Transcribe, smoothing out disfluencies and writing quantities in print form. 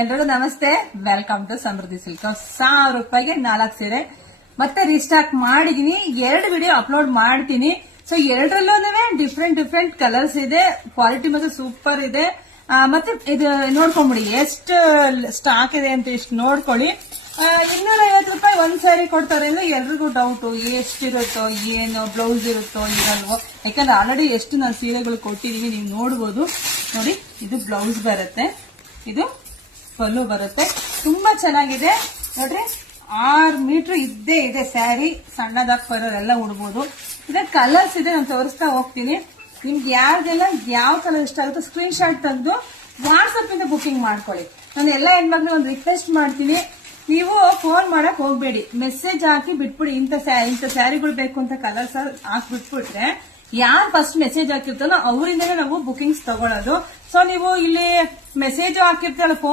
ಎಲ್ರಿಗೂ ನಮಸ್ತೆ. Welcome to Samriddhi silk. 1000 ರೂಪಾಯಿಗೆ 4 ಸೀರೆ ಮತ್ತೆ ರೀಸ್ಟಾಕ್ ಮಾಡಿದೀನಿ. 2 ವಿಡಿಯೋ ಅಪ್ಲೋಡ್ ಮಾಡ್ತೀನಿ. ಸೊ ಎರಡರಲ್ಲೂ ಡಿಫ್ರೆಂಟ್ ಕಲರ್ಸ್ ಇದೆ. ಕ್ವಾಲಿಟಿ ಮತ್ತೆ ಸೂಪರ್ ಇದೆ. ಮತ್ತೆ ಇದು ನೋಡ್ಕೊಂಬಿಡಿ ಎಷ್ಟು ಸ್ಟಾಕ್ ಇದೆ ಅಂತ ಇಷ್ಟು ನೋಡ್ಕೊಳ್ಳಿ. 250 ರೂಪಾಯಿ ಒಂದ್ ಸ್ಯಾರಿ ಕೊಡ್ತಾರೆ ಅಂದ್ರೆ ಎಲ್ರಿಗೂ ಡೌಟ್ ಎಷ್ಟಿರುತ್ತೋ, ಏನು ಬ್ಲೌಸ್ ಇರುತ್ತೋ ಇರಲ್ವೋ. ಯಾಕಂದ್ರೆ ಆಲ್ರೆಡಿ ಎಷ್ಟು ನಾನು ಸೀರೆಗಳು ಕೊಟ್ಟಿದೀವಿ, ನೀವು ನೋಡ್ಬೋದು. ನೋಡಿ, ಇದು ಬ್ಲೌಸ್ ಬರುತ್ತೆ, ಇದು ಪಲ್ಲು ಬರುತ್ತೆ. ತುಂಬಾ ಚೆನ್ನಾಗಿದೆ ನೋಡ್ರಿ. 6 ಮೀಟರ್ ಇದ್ದೇ ಇದೆ ಸ್ಯಾರಿ. ಸಣ್ಣದಾಗಿ ಬರೋರೆಲ್ಲ ಉಡ್ಬೋದು. ಇದೇ ಕಲರ್ಸ್ ಇದೆ, ನಾನು ತೋರಿಸ್ತಾ ಹೋಗ್ತೀನಿ. ನಿಮ್ಗೆ ಯಾರಿಗೆಲ್ಲ ಯಾವ ಕಲರ್ ಇಷ್ಟ ಆಗುತ್ತೋ ಸ್ಕ್ರೀನ್ ಶಾಟ್ ತೆಗೆದು ವಾಟ್ಸ್ಆಪ್ ಇಂದ ಬುಕಿಂಗ್ ಮಾಡ್ಕೊಳ್ಳಿ. ನಾನು ಎಲ್ಲ ಹೆಣ್ಮಕ್ಳು ಒಂದು ರಿಕ್ವೆಸ್ಟ್ ಮಾಡ್ತೀನಿ, ನೀವು ಫೋನ್ ಮಾಡಕ್ ಹೋಗ್ಬೇಡಿ, ಮೆಸೇಜ್ ಹಾಕಿ ಬಿಟ್ಬಿಡಿ. ಇಂಥ ಸ್ಯಾರಿಗಳು ಬೇಕು ಅಂತ ಕಲರ್ಸ್ ಹಾಕಿ ಬಿಟ್ಬಿಟ್ರೆ ಯಾರು ಫಸ್ಟ್ ಮೆಸೇಜ್ ಹಾಕಿರ್ತಾರೋ ಅವರಿಂದನೇ ನಾವು ಬುಕಿಂಗ್ಸ್ ತಗೊಳ್ಳೋದು. ಸೊ ನೀವು ಇಲ್ಲಿ ಮೆಸೇಜ್ ಹಾಕಿರ್ತಾರಲ್ಲ, ಫೋನ್